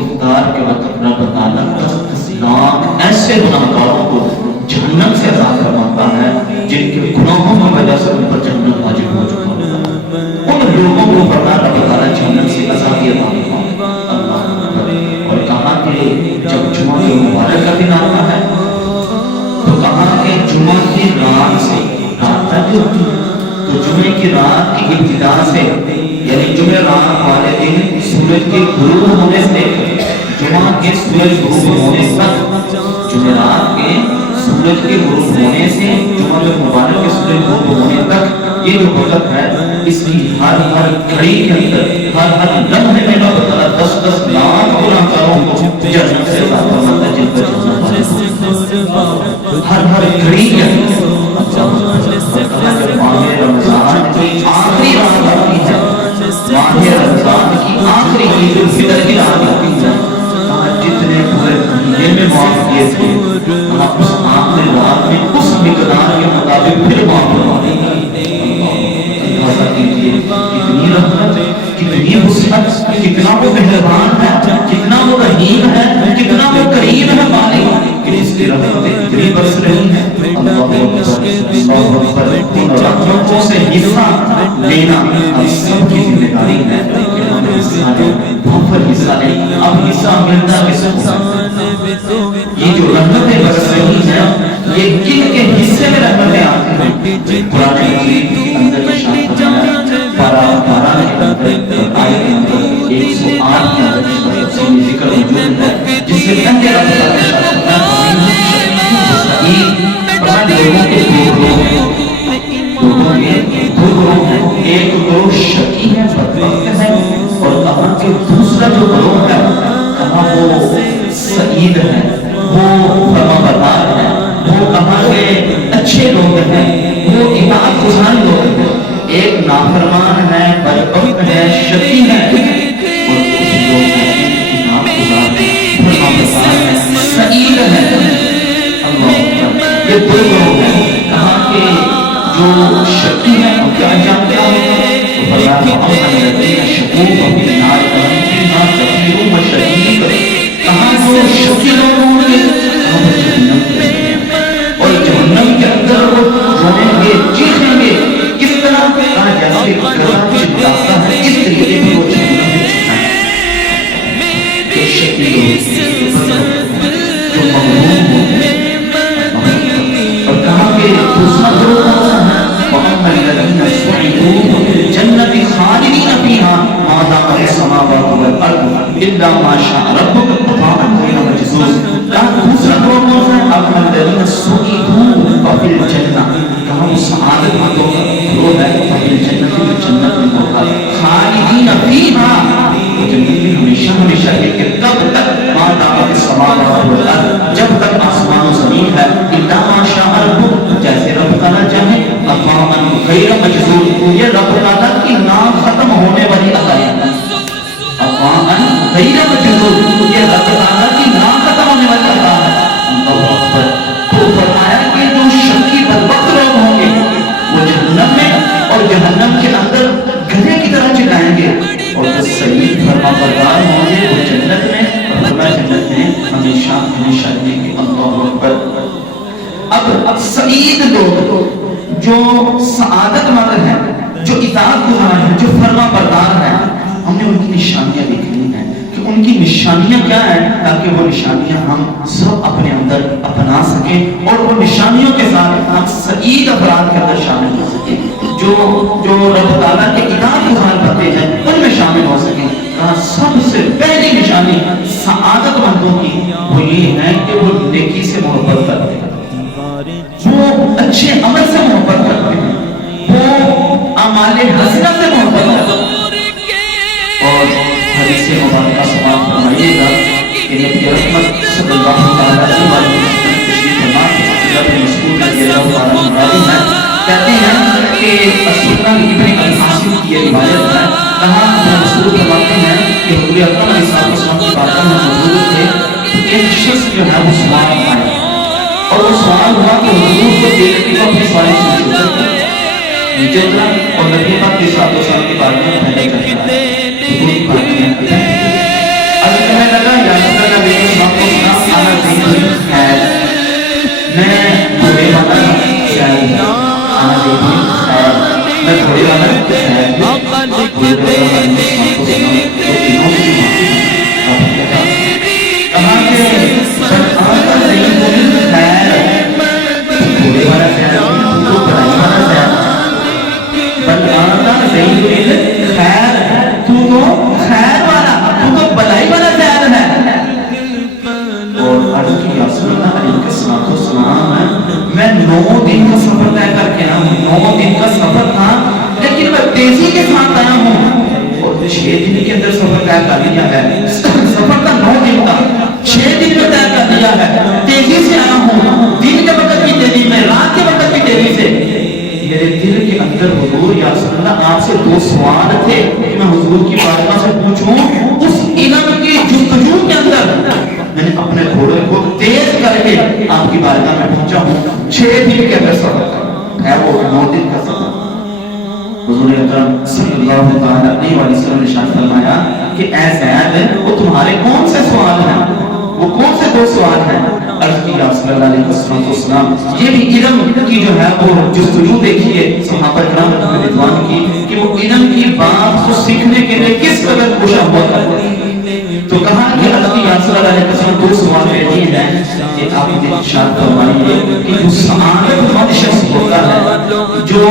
افطار کے وقت رب تعالیٰ نام ایسے گناہگاروں کو جہنم سے عذاب فرماتا ہے جن کے گناہوں کی وجہ سے ان پر جہنم واجب ہو چکا ہوتا ہے. ان لوگوں کو فرمایا رب تعالیٰ جہنم سے عذاب عطا فرماتا ہے. اور کہا کہ جب جمعہ کے مبارک کا دن آتا ہے تو کہا کہ جمعہ کی رات سے رات تک تو جمعے کی رات کی ابتدا سے یعنی جمعہ رات والے دن سورج کے غروب ہونے سے جمعہ کے سورج غروب ہونے تک جمعرات کے سورج کے غروب ہونے سے جمعہ مبارک کے سورج غروب ہونے تک یہ جو وقت ہے اس کی ہر گھڑی کے اندر ہر لمحے میں رب تعالیٰ 10-10 لاکھ گناہگاروں کو جنت سے عطا فرماتا ہے جن پر جنت ہر گھڑی کے اندر. ماہ رمضان کی آخری رات آتی ہے ماہ رمضان کی آخری عید الفطر کی رات آتی ہے جتنے پورے مہینے میں معاف کیے تھے اس آخری رات میں اس مقدار کے مطابق پھر معاف کروا دیں گے. کتنی رحمت کتنی وسعت کتنا وہ مہربان ہے کتنا وہ رحیم ہے کتنا وہ کریم ہے مالک کہ اس کی رحمتیں اتنی برس رہی ہیں. رحمتوں سے حصہ لینا اب سب کی ذمہ داری ہے کہ ہم حصہ لیں. اب حصہ ملتا کس کو؟ یہ جو رحمتیں برس رہی ہیں یہ کن کے حصے میں رحمتیں آتی ہیں؟ قرآن مجید کے اندر ارشاد فرمایا پارہ کے اندر آیت نمبر 108 کے اندر تفصیلی ذکر موجود ہے جس سے پہلے رب تعالیٰ ارشاد فرمایا لوگوں کے دو گروہ ہیں ایک گروہ شقی ہے بدبخت ہے اور کہا کہ دوسرا جو گروہ ہے کہا وہ سعید ہے وہ فرمانبردار ہے وہ کہا کہ اچھے لوگ ہیں وہ اطاعت گزار لوگ ہیں. ایک نافرمان ہے بدبخت ہے شقی ہے اور دوسرے لوگ ہیں اطاعت گزار ہے فرمانبردار ہے سعید ہے. یہ دو لوگ ہیں. کہا کہ جو شقی ہے وہ کیا جانتے ہیں کہاں جو شقی لوگ ہوں گے اور جہنم کے اندر وہ روئیں گے چیخیں گے. کس طرح کہا جیسے گلا چپکاتا ہے اس طریقے سے وہ جہنم میں چپکاتا ہے. یہ شقی لوگ جو مغروم ہوں گے دوسرا گروہ کون ہے وَأَمَّا الَّذِينَ سُعِدُوا فِي الْجَنَّةِ خَالِدِينَ فِيهَا مَا دَامَتِ السَّمَاوَاتُ وَالْأَرْضُ إِلَّا مَا شَاءَ رَبُّكَ عَطَاءً غَيْرَ مَجْذُوذٍ. دوسرا گروہ کون ہے وَأَمَّا الَّذِينَ سُعِدُوا فِي الْجَنَّةِ کہاں وہ سعادت مندوں کا گروہ ہے فِي الْجَنَّةِ جنت میں ہوگا خَالِدِينَ فِيهَا وہ جنت میں ہمیشہ ہمیشہ رہیں گے. کب تک مَا دَامَتِ السَّمَاوَاتُ وَالْأَرْضُ جب تک آسمان و زمین ہے إِلَّا مَا شَاءَ رَبُّكَ جیسے رب تعالیٰ چاہے اقامن غیر مجذور یہ رب تعالیٰ کی نام ختم ہونے والی عطا ہے. اقامن غیر مجذور یہ رب تعالیٰ کی نام ختم ہونے والی عطا ہے. اللہ اکبر. تو فرمایا کہ جو شقی بدبخت لوگ ہوں گے وہ جہنم میں اور جہنم کے اندر گدھے کی طرح چلائیں گے اور جو سعید فرمانبردار ہوں گے وہ جنت میں اور خدا جنت میں ہمیشہ ہمیشہ رہیں گے. اللہ اکبر. اب سعید لوگ جو سعادت مند ہیں جو اطاعت گزار ہیں جو فرما بردار ہیں ہم نے ان کی نشانیاں دیکھنی ہیں کہ ان کی نشانیاں کیا ہیں تاکہ وہ نشانیاں ہم سب اپنے اندر اپنا سکیں اور وہ نشانیوں کے ساتھ ہم سعید افراد کے اندر شامل ہو سکیں جو رب تعالیٰ کے اطاعت گزار بنتے ہیں ان میں شامل ہو سکیں. سب سے پہلی نشانی سعادت مندوں کی وہ یہ ہے کہ وہ نیکی سے محبت کرتے ہیں وہ اچھے عمل سے محبت کرتے ہیں وہ اعمال حسنہ سے محبت کرتے ہیں. اور حدیث مبارکہ سماعت فرمائیے گا کہ نبی رحمت صلی اللہ علیہ وسلم تشریف فرما جب مسعود رضی اللہ عنہ ہے کہتے ہیں کہ سنن ابن القاسم کی یہ روایت ہے کہاں مسعود فرماتے ہیں کہ حضور اکرم علیہ السلام کی بارگاہ میں موجود تھے ایک شخص جو ہے وہ سوال آیا اور وہ سوال ہوا کہ حضور کو دیکھنے کو اپنے سوال سے شروع کرتا ہے نیچے اترا اور نبی پاک کے ساتھ کی بارگاہ میں پہلے چلتا ہے حضور کی بارگاہ میں اب کہنے لگا 6 دن کے اندر سفر ہے وہ 9 دن کا سفر. حضور اکرم صلی اللہ علیہ وسلم نے ارشاد فرمایا کہ اے زید وہ تمہارے کون سے سوال ہیں, وہ کون سے 2 سوال ہیں؟ عرض کیا صلی اللہ علیہ وسلم یہ بھی علم کی جو ہے وہ جستجو دیکھیے صحابہ کرام رضوان کی کہ وہ علم کی بات کو سیکھنے کے لیے کس قدر کوشاں ہوا کرتے ہیں. تو کہا کہ عرض کیا صلی اللہ علیہ وسلم 2 سوال یہ ہیں کہ آپ مجھے ارشاد فرمائیے کہ جو سعادت مند شخص ہوتا ہے, جو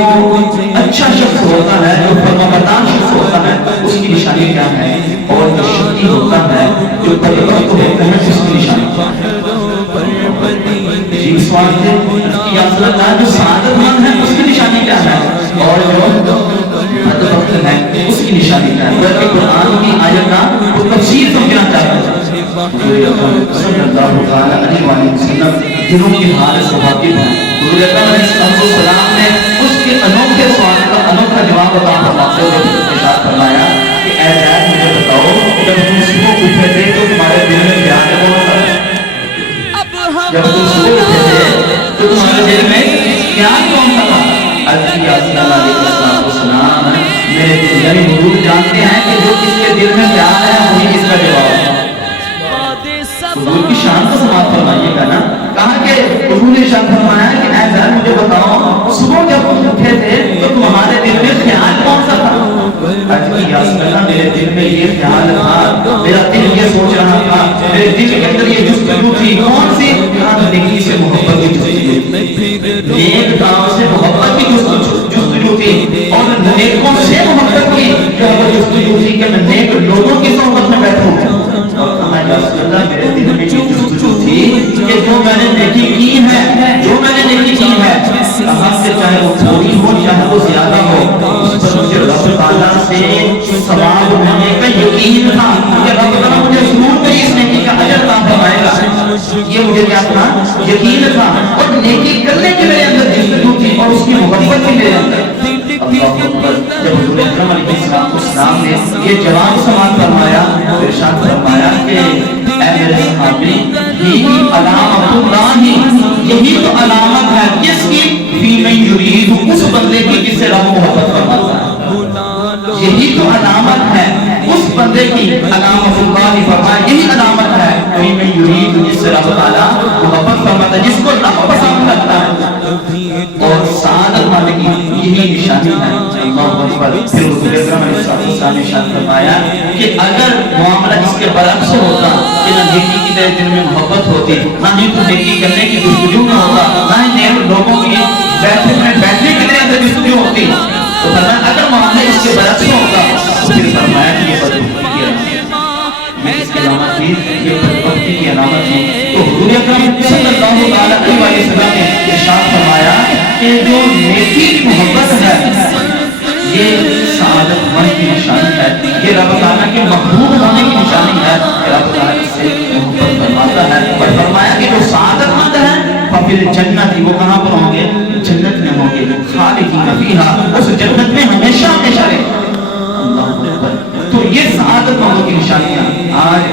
اچھا شخص ہوتا ہے, جو فرمانبردار شخص ہوتا ہے, اس کی نشانی کیا ہے؟ اور جو شقی ہوتا ہے, جو بدبخت ہوتا ہے, اس کی نشانی کیا ہے؟ جی سوال ہے کہ یا رسول اللہ جو سعادت مند ہے اس کی نشانی کیا ہے اور جو بدبخت ہے اس کی نشانی کیا ہے؟ بلکہ قرآن کی آیت کا وہ تفسیر سمجھنا چاہتا ہے. صلی اللہ علیہ وسلم دنوں کی حالت سے واقف ہے. حضور اکرم علیہ السلام نے اس کے انوکھے سوال کا انوکھا جواب عطا فرماتے ہوئے ارشاد فرمایا کہ اے زید مجھے بتاؤ جب تم صبح اٹھے تھے تو تمہارے دل میں کیا ہے؟ جب تم صبح اٹھے تھے تو تمہارے دل میں کیا کون تھا؟ عرض کیا صلی اللہ علیہ وسلم میرے دل یعنی حضور جانتے ہیں کہ جو کس کے دل میں پیار ہے وہی اس کا جواب ہے. حضور کی شان کو سماعت فرمائیے گا نا. کہا کہ حضور نے شان فرمایا کہ اے زید مجھے بتاؤ صبح جب تم اٹھے تھے تو تمہارے دل میں خیال کون سا تھا؟ عرض کیا صلی اللہ میرے دل میں یہ خیال تھا, میرا دل یہ سوچ رہا تھا, میرے دل کے اندر یہ جستجو تھی کون سی؟ نیکی سے محبت کی جستجو تھی, نیک کام سے محبت کی جستجو تھی, اور نیکوں سے محبت کی جستجو تھی کہ میں نیک لوگوں کی صحبت میں بیٹھوں. اور کہا یا رسول اللہ میرے دل میں یہ جستجو تھی کہ جو میں نے نیکی کی ہے, جو میں نے نیکی کی ہے, کہاں سے چاہے وہ تھوڑی ہو چاہے وہ زیادہ ہو, اس پر مجھے رب تعالیٰ سے ثواب ملنے کا یقین تھا کہ رب تعالیٰ مجھے ضرور میری اس نیکی کا اجر عطا فرمائے گا. یہ مجھے کیا تھا؟ یقین تھا. اور نیکی کرنے کے میرے اندر جستجو تھی اور اس کی محبت بھی میرے اندر. اللہ اکبر. جب حضور اکرم علیہ السلام نے یہ جواب سماعت فرمایا تو ارشاد فرمایا کہ اے میرے صحابی یہی علامت اللہ, یہی تو علامت ہے کس کی؟ فی من یرید, اس بندے کی جس سے رب محبت فرماتا ہے. یہی تو علامت ہے اس بندے کی. علامت اللہ فرمایا یہی علامت ہے فی من یرید, جس سے رب تعالیٰ محبت فرماتا ہے, جس کو رب پسند کرتا ہے. اور سعادت مند کی یہی نشانی ہے. اللہ اکبر. پھر حضور اکرم علیہ السلام نے ارشاد فرمایا کہ اگر معاملہ اس کے برعکس ہوتا کہ نہ نیکی کی طرف دل میں محبت ہوتی, نہ ہی تو نیکی کرنے کی جستجو میں ہوتا, نہ ہی نیک لوگوں کی بیٹھنے کے لیے اندر جستجو ہوتی, تو فرمایا اگر معاملہ اس کے برعکس ہوتا تو پھر فرمایا کہ یہ بدبختی کی علامت تھی, یہ بدبختی کی علامت تھی. تو حضور اکرم صلی اللہ علیہ وسلم نے ارشاد فرمایا کہ جو نیکی کی محبت ہے یہ سعادت مند کی نشانی ہے, یہ رب تعالیٰ کے محبوب ہونے کی نشانی ہے. رب تعالیٰ اس سے محبت فرماتا ہے اور فرمایا کہ جو سعادت مند ہے ففی الجنت, وہ کہاں پر ہوں گے؟ جنت میں ہوں گے. خالدین فیہا, اس جنت میں ہمیشہ ہمیشہ رہیں. اللہ اکبر. تو یہ سعادت مندوں کی نشانیاں. آج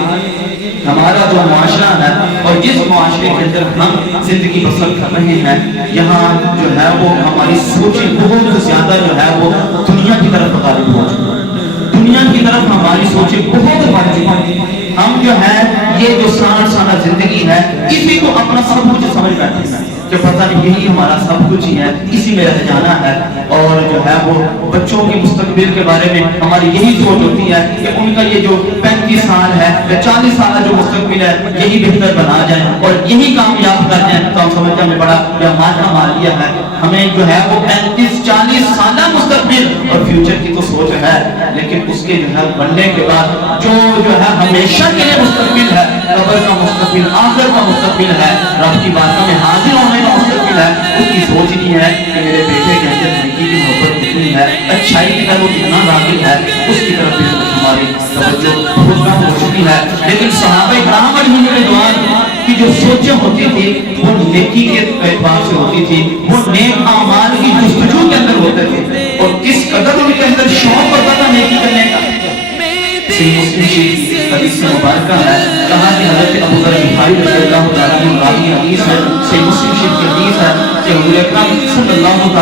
ہمارا جو معاشرہ ہے اور جس معاشرے کے اندر ہم زندگی بسر کر رہے ہیں, یہاں جو ہے وہ ہماری سوچیں بہت زیادہ جو ہے وہ دنیا کی طرف غالب ہو چکی ہے. دنیا کی طرف ہماری سوچیں بہت بڑھ چکی ہیں. ہم جو ہے یہ جو سالہ زندگی ہے اسی کو اپنا سب کچھ سمجھ بیٹھے ہیں کہ پتہ نہیں یہی ہمارا سب کچھ ہی ہے, اسی میں رہ جانا ہے. اور جو ہے وہ بچوں کے مستقبل کے بارے میں ہماری یہی سوچ ہوتی ہے کہ ان کا یہ جو 35 سال ہے یا 40 سال جو مستقبل ہے یہی بہتر بنا جائیں اور یہی کامیاب کر جائیں. تو ہم سمجھتے ہیں بڑا یا مانا مالیہ ہے, ہمیں جو ہے وہ 35-40 سالہ مستقبل اور فیوچر کی تو سوچ ہے, لیکن اس کے جو ہے بننے کے بعد جو ہے ہمیشہ کے لیے مستقبل ہے, قبر کا مستقبل, آخر کا مستقبل ہے, رب کی باتوں میں حاضر ہونے کا مستقبل ہے, اس کی سوچ نہیں ہے کہ میرے بیٹے کے اندر نیکی کی محبت کتنی ہے, اچھائی کی طرف وہ کتنا راغب ہے, اس کی طرف بھی ہماری توجہ بہت کم ہو چکی ہے. لیکن صحابہ کرام علیہم رضوان کی جو سوچیں ہوتی تھی وہ نیکی کے اعتبار سے ہوتی تھی, وہ نیک اعمال کی جستجو کے اندر ہوتے تھے, اور کس قدر ان کے اندر شوق ہوتا تھا نیکی کرنے کا. صحیح مسلم شریف کی حدیث مبارکہ ہے, کہا کہ حضرت ابو ذر غفاری رضی اللہ تعالیٰ عنہ راوی حدیث ہے, صحیح مسلم شریف کی حدیث ہے کہ حضور اکرم صلی اللہ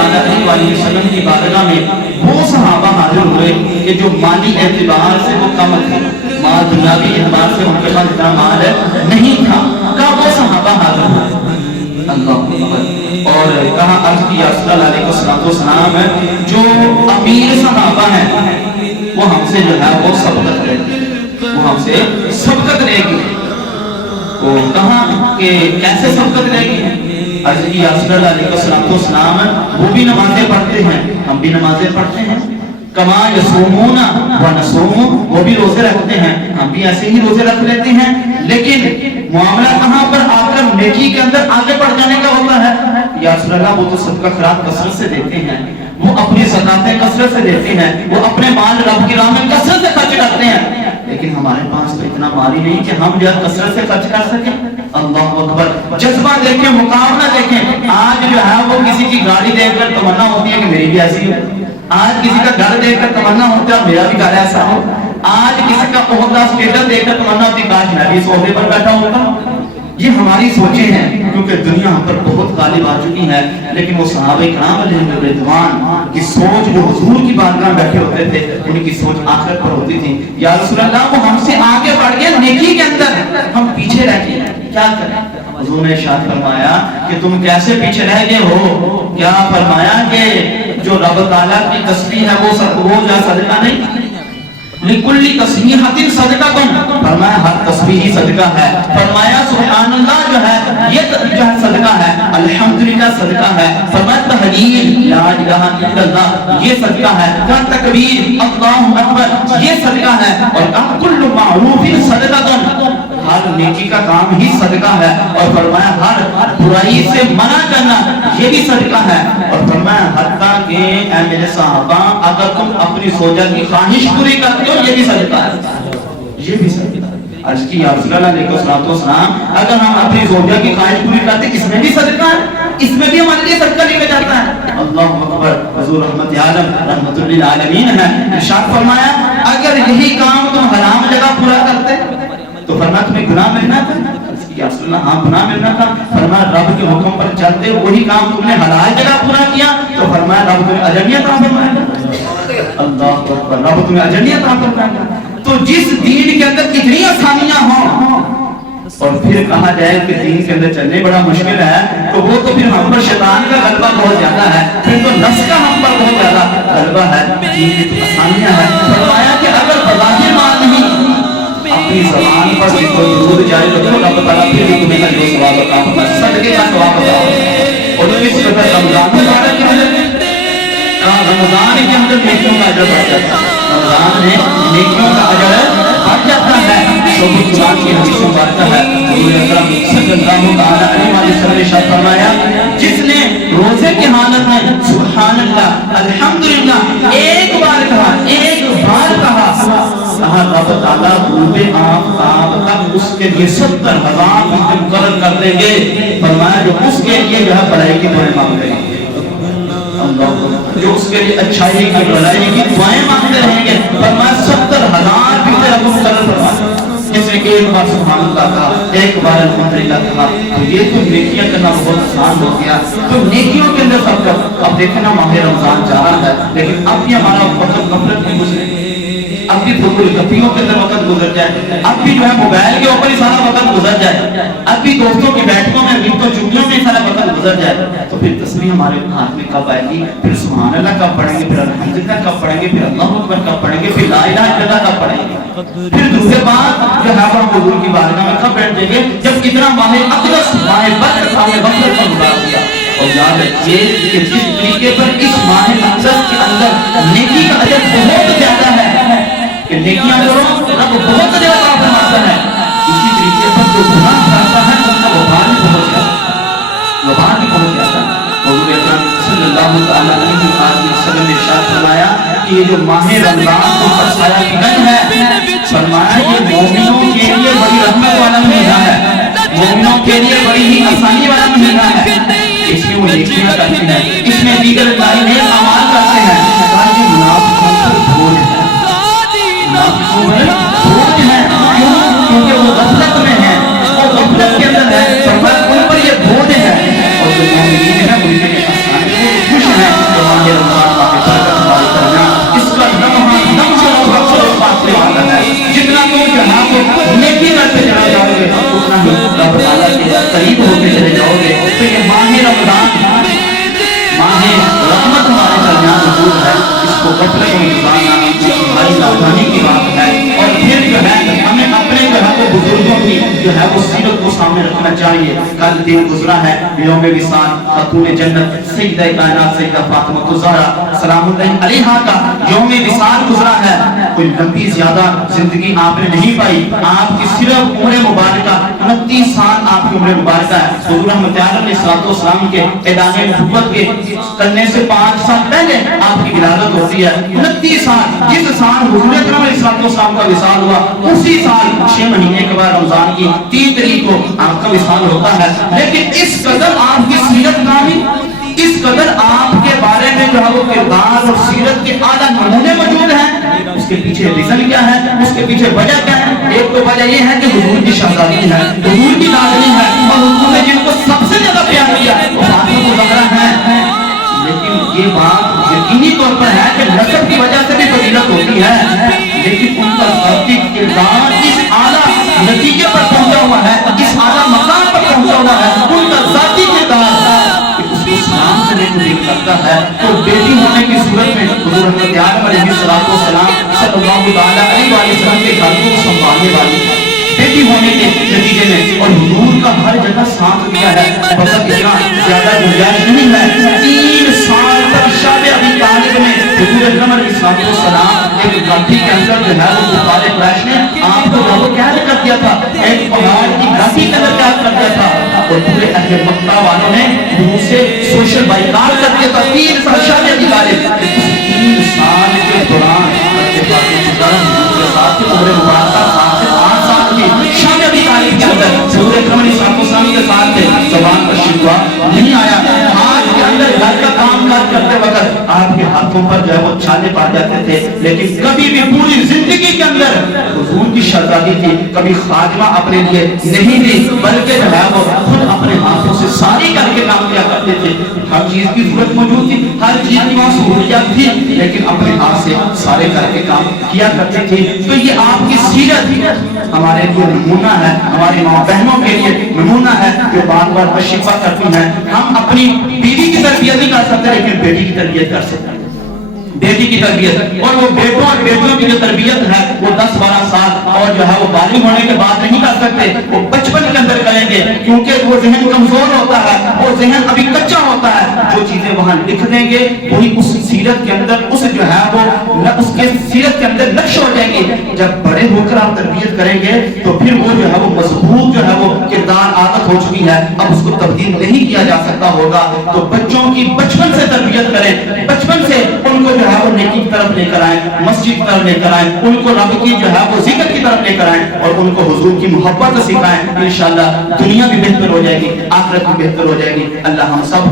علیہ وسلم کی بارگاہ میں وہ صحابہ حاضر ہوئے کہ جو مالی اعتبار سے وہ کم تھے، مال دنیاوی اعتبار سے ان کے پاس اتنا مال نہیں تھا، کہا وہ صحابہ حاضر ہوئے، اللہ اور کہا عرض کی یا صلی اللہ علیہ وسلم جو امیر صحابہ ہیں وہ ہم سے جو ہے وہ سبقت لے گی، وہ ہم سے سبقت لے گی۔ وہ کہا کہ کیسے سبقت لے گی؟ عرض کی یا صلی اللہ علیہ وسلم وہ بھی نمازیں پڑھتے ہیں، ہم بھی نمازیں پڑھتے ہیں، کما یصومون و نصوم، وہ بھی روزے رکھتے ہیں، ہم بھی ایسے ہی روزے رکھ لیتے ہیں، لیکن معاملہ کہاں پر آ کر نیکی کے اندر آگے بڑھ جانے کا ہوتا ہے؟ یا رسول اللہ وہ تو صدقہ خیرات کثرت سے دیتے ہیں، وہ اپنی زکاتیں کثرت سے دیتے ہیں، وہ اپنے مال رب کی راہ میں کثرت سے خرچ کرتے ہیں، لیکن ہمارے پاس تو اتنا مال ہی نہیں کہ ہم جو کثرت سے خرچ کر سکیں۔ اللہ اکبر، جذبہ دیکھیں، مقابلہ دیکھیں۔ آج جو ہے وہ کسی کی گاڑی دیکھ کر تمنا ہوتی ہے کہ میری بھی ایسی ہو، آج کسی کا گھر دیکھ کر تمنا ہوتا ہے میرا بھی گھر ایسا ہو، آج کسی کا عہدہ اسٹیٹس دیکھ کر تمنا ہوتی ہے کاش میں بھی اس عہدے پر بیٹھا ہوتا۔ یہ ہماری سوچیں ہیں کیونکہ دنیا ہم پر بہت غالب آ چکی ہے، لیکن وہ صحابہ کرام علیہم رضوان کی سوچ جو حضور کی بارگاہ میں بیٹھے ہوتے تھے ان کی سوچ آخرت پر ہوتی تھی۔ یا رسول اللہ وہ ہم سے آگے بڑھ گئے نیکی کے اندر، ہم پیچھے رہ گئے، کیا کریں؟ حضور نے ارشاد فرمایا کہ تم کیسے پیچھے رہ گئے ہو؟ کیا فرمایا کہ جو رب تعالیٰ کی تسبیح ہے وہ جو صدقہ نہیں، لِكُلِّ تَسْبِيحَةٍ صَدْقَةٌ، فرمایا ہر تسبیح ہی صدقہ ہے، فرمایا سبحان اللہ جو ہے یہ جو ہے صدقہ ہے، الحمدللہ صدقہ ہے، فرمایا تحلیل لا الہ الا اللہ یہ صدقہ ہے، کہا تکبیر اللہ اکبر یہ صدقہ ہے، اور کہا کل معروف صدقہ، ہر نیکی کا کام ہی صدقہ ہے، اور فرمایا ہر برائی سے منع کرنا یہ بھی صدقہ ہے، اور فرمایا حتیٰ کہ اے میرے صحابہ اگر تم اپنی زوجہ کی خواہش پوری کرتے ہو یہ بھی صدقہ ہے، یہ بھی صدقہ ہے۔ عرض کی یا رسول اللہ علیہ وسلم اگر ہم اپنی زوجہ کی خواہش پوری کرتے اس میں بھی صدقہ ہے، اس میں بھی ہمارے لیے صدقہ لے کے جاتا ہے۔ اللہ اکبر، حضور رحمت عالم رحمت للعالمین ہے، ارشاد فرمایا اگر یہی کام تم حرام جگہ پورا کرتے تو فرمایا تمہیں گناہ ملنا تھا؟ یا رسول اللہ ہاں گناہ ملنا تھا، فرمایا رب کے حکم پر چلتے وہی کام تم نے حلال جگہ پورا کیا تو فرمایا رب تمہیں اجر نہیں عطا فرمائے گا۔ اللہ اکبر، رب تمہیں اجر نہیں عطا فرمائے گا۔ تو جس دین کے اندر اتنی آسانیاں ہوں اور پھر کہا جائے کہ دین کے اندر چلنے بڑا مشکل ہے تو وہ تو پھر ہم پر شیطان کا غلبہ بہت زیادہ ہے، پھر تو نفس کا ہم پر بہت زیادہ غلبہ ہے۔ دین کی تو آسانیاں ہیں، فرمایا کہ اگر بظاہر مان نہیں اپنی زبان پر بھی کوئی درود جاری رکھو رب تعالیٰ پھر بھی تمہیں کا جو ثواب عطا فرمائے، صدقے کا ثواب عطا فرمائے۔ اور کس قدر رمضان مبارک کے اندر رمضان کے اندر نیکیوں کا اجر بڑھ جاتا ہے، رمضان میں نیکیوں کا اجر بڑھ جاتا ہے۔ صحیح قرآن کی حدیث مبارکہ ہے، حضور اکرم صلی اللہ علیہ وسلم نے ارشاد فرمایا جس نے روزے کی حالت میں سبحان اللہ الحمدللہ ایک بار کہا رب تعالیٰ غروب آفتاب تک اس کے لیے 70,000 مقرر کر دیں گے، فرمایا جو اس کے لیے جو ہے بھلائی کی دعائیں مانگتے ہیں، جو اس کے لیے اچھائی کی بھلائی کی دعائیں مانگتے رہیں گے، فرمایا 70,000 بھی رب مقرر فرمایا۔ جس نے کہ ایک بار سبحان اللہ کہا، ایک بار الحمدللہ کہا تو یہ تو نیکیاں کرنا بہت آسان ہو گیا۔ تو نیکیوں کے اندر سب کر اب دیکھنا ماہ رمضان جا رہا ہے، لیکن اب بھی ہمارا وقت غفلت میں گزرے، اب بھی فضول گپیوں کے اندر وقت گزر جائے، اب بھی جو ہے موبائل کے اوپر ہی سارا وقت گزر جائے، اب بھی دوستوں کی بیٹھکوں میں غیبتوں چگلیوں میں سارا وقت گزر جائے، تو پھر تسبیح ہمارے ہاتھ میں کب آئے گی؟ پھر سبحان اللہ کب پڑھیں گے؟ پھر الحمدللہ کب پڑھیں گے؟ پھر اللہ اکبر کب پڑھیں گے؟ پھر لا الہ الا اللہ کب پڑھیں گے؟ پھر دوسرے بات جو ہے ہم حضور کی بارگاہ میں کب بیٹھ جائیں گے؟ جب کتنا ماہ اقدس ماہ بدر ہمیں وقت پر گزار دیا۔ اور یاد رکھیے کہ جس طریقے پر اس ماہ اقدس کے اندر نیکی کا اجر بہت زیادہ ہے کہ نیکیاں کرو رب بہت زیادہ فرماتا ہے، اسی طریقے پر جو گناہ کرتا ہے اس کا وبال بھی پہنچ جاتا ہے، وبال بھی پہنچ جاتا ہے۔ حضور اکرم صلی اللہ علیہ وسلم نے ارشاد فرمایا کہ یہ جو ماہ رمضان کو برسایا کی گن ہے، فرمایا یہ مومنوں کے لیے بڑی رحمت والا مہینہ ہے، مومنوں کے لیے بڑی ہی آسانی والا مہینہ ہے، اس میں وہ نیکیاں کرتے ہیں، اس میں دیگر نیک اعمال کرتے ہیں، تاکہ منافقوں پر بوجھ ہے، منافقوں پر بوجھ ہے، کیونکہ وہ غفلت میں ہیں، وہ غفلت کے اندر ہے، فرمایا ان پر یہ بوجھ ہے، اور جو مومنین ہیں ان ہے اس کو غفلت میں گزارنا ہماری نادانی کی بات ہے. اور پھر جو ہے ہمیں اپنے جو ہے وہ بزرگوں کی جو ہے وہ سیرت کو سامنے رکھنا چاہیے. کل دن گزرا ہے یوم وصال خاتون جنت سیدہ کائنات سیدہ فاطمہ الزہرا سلام اللہ علیہا کا یوم وصال گزرا ہے. کوئی لمبی زیادہ زندگی آپ نے نہیں پائی. آپ کی صرف عمر مبارکہ 29 سال آپ کی عمر مبارکہ ہے. حضور رحمت علیہ السلام کے اعلان نبوت کے کرنے سے 5 سال پہلے آپ کی ولادت ہوتی ہے. 29 سال جس سال حضور اکرم علیہ السلام کا وصال ہوا اسی سال 6 مہینے کے بعد رمضان کی 3 تاریخ کو آپ کا وصال ہوتا ہے. لیکن اس قدر آپ کی سیرت کامل، اس قدر آپ کے بارے میں جو ہے وہ کردار اور سیرت کے اعلیٰ نمونے موجود ہیں. اس کے پیچھے ریزن کیا ہے، اس کے پیچھے وجہ کیا ہے؟ ایک تو وجہ یہ ہے کہ حضور کی شہزادی ہے، حضور کی لاڈلی ہے، اور حضور نے جن کو سب سے زیادہ پیار کیا وہ فاطمہ الزہرا ہے. لیکن یہ بات یقینی طور پر ہے کہ نسب کی وجہ سے بھی فضیلت ہوتی ہے، لیکن ان کا ذاتی کردار اس اعلیٰ نتیجے پر پہنچا ہوا ہے، اس اعلیٰ مقام پر پہنچا ہوا ہے. ان کا ذاتی کردار اسلام سے نہیں دیکھ سکتا ہے. تو بیٹی ہونے کی صورت میں حضور حضرت آدم علیہ السلام صلی اللہ علیہ وسلم کے گھر کو سنبھالنے والی بیٹی ہونے کے نتیجے میں اور حضور کا ہر جگہ ساتھ دیا ہے. بس اتنا زیادہ گنجائش نہیں ہے. 3 سال تک شب ابی طالب میں حضور اکرم علیہ السلام ایک گاٹھی کے اندر جو ہے وہ کفار قریش نے آپ کو جو قید کر دیا تھا، ایک پہاڑ کی گاٹھی کے اندر قید کر دیا تھا. اور پورے اہل مکہ والوں نے ان سے سوشل بائیکاٹ کر دیا تھا. 3 سال شب ابی طالب 3 سال کے دوران عمر مبارکہ 7 سے 8 سال کی شب ابی طالب کے اندر حضور اکرم علیہ السلام کے ساتھ تھے. زبان پر شکوہ نہیں آیا. آج کے اندر گھر کا کام کاج کرتے وقت آپ کے ہاتھوں پر جو ہے وہ چھالے پڑ جاتے تھے، لیکن کبھی بھی پوری زندگی کے اندر حضور کی شہزادی تھی کبھی خادمہ اپنے لیے نہیں دی، بلکہ جو ہے وہ خود اپنے ہاتھوں سے ساری کر کے کام کیا کرتے تھے. ہر چیز کی ضرورت موجود تھی، ہر چیز کی وہاں سہولیات تھی، لیکن اپنے ہاتھ سے سارے کر کے کام کیا کرتے تھے. تو یہ آپ کی سیرت ہمارے لیے نمونہ ہے، ہماری ماں بہنوں کے لیے نمونہ ہے جو بار بار تشریفہ کرتی ہیں. ہم اپنی بیوی کی تربیت نہیں کر سکتے لیکن بیٹی کی تربیت کر سکتے ہیں. بیٹی کی تربیت اور وہ بیٹوں اور بیٹیوں کی جو تربیت ہے وہ 10-12 سال اور جو ہے وہ بالغ ہونے کے بعد نہیں کر سکتے، وہ بچپن کے اندر کریں گے کیونکہ وہ ذہن کمزور ہوتا ہے، وہ ذہن ابھی کچا ہوتا ہے. جو چیزیں وہاں لکھ دیں گے وہی اس سیرت کے اندر اس جو ہے وہ اس کے سیرت کے اندر نقش ہو جائیں گے. جب بڑے ہو کر آپ تربیت کریں گے تو پھر وہ جو ہے وہ مضبوط جو ہے وہ کردار عادت ہو چکی ہے، اب اس کو تبدیل نہیں کیا جا سکتا ہوگا. تو بچوں کی بچپن سے تربیت کریں، بچپن سے ان کو جو ہے وہ نیکی کی طرف لے کر آئیں، مسجد کی طرف لے کر آئیں، ان کو رب کی جو ہے وہ ذکر کی طرف لے کر آئیں اور ان کو حضور کی محبت سکھائیں. انشاءاللہ دنیا بھی بہتر ہو جائے گی، آخرت بھی بہتر ہو جائے گی. اللہ ہم سب